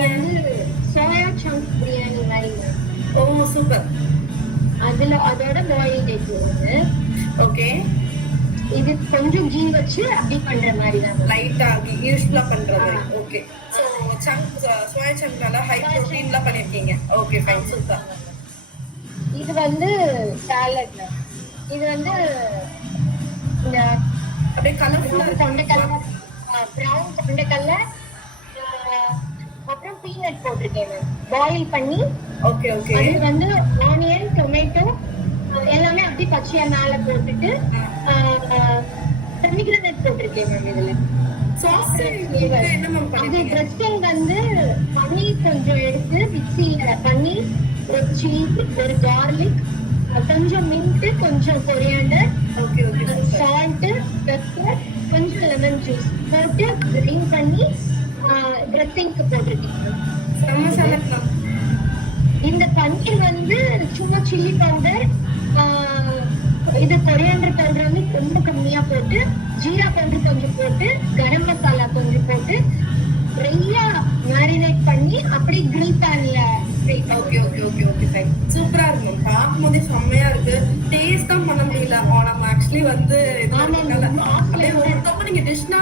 வந்து soya chunk biryani மாதிரி. ஓ super. அதுல அதோட பாயில்ட் எக் வருது. ஓகே. இது கொஞ்சம் கீ வச்சு அப்படி பண்ற மாதிரி தான். லைட்டா யூஸ்வலா பண்ற மாதிரி. Okay. So chunk soya chunk நல்லா ஹை புரோட்டீன்ல பண்ணிருக்கீங்க. Okay fine super. இது வந்து சாலட். இது வந்து இந்த அப்படியே கலர்ஃபுல்லா கொண்டைக்கடலை, ப்ரௌன் கொண்டைக்கடலை, அப்புறம் பீனட் போட்டிருக்கேன் மேம், பாயில் பண்ணி. Okay okay. அது வந்து ஆனியன், டொமேட்டோ எல்லாமே அப்படியே பச்சையா மேல போட்டுட்டு பொமிகிரனட் போட்டிருக்கேன் மேம். இதுல சாஸ் என்ன மேம் அது பண்ணுவீங்க? ட்ரெஸ்ஸிங் வந்து பன்னீர் கொஞ்சம் எடுத்து மிக்ஸியில பண்ணி, ஒரு சீஸ், ஒரு கார்லிக், கொஞ்சம் மின்ட், கொஞ்சம் coriander, okay okay salt, pepper, கொஞ்சம் லெமன் ஜூஸ் போட்டு கிரைண்ட் பண்ணி ட்ரெஸ்ஸிங்க்கு போட்டிருக்கேன். செம்ம சாலட் மேம். இந்த பன்னீர் வந்து சும்மா சில்லி பவுடர், இது கொரியாண்டர் பவுடர் வந்து ரொம்ப கம்மியா போட்டு, ஜீரா பவுடர் கொஞ்சம் போட்டு, கரம் மசாலா கொஞ்சம் போட்டு நிறைய மேரினேட் பண்ணி அப்படியே கிரில் பேன்ல fry. Okay okay okay okay fine. சூப்பரா இருக்கு மேம். பார்க்கும்போதே செம்மையா இருக்கு. டேஸ்ட் தான் பண்ண முடியல. நம்ம ஆக்சுவலி வந்து ஆமா, அப்படியே ஒருத்தவங்க நீங்க டிஷ்னா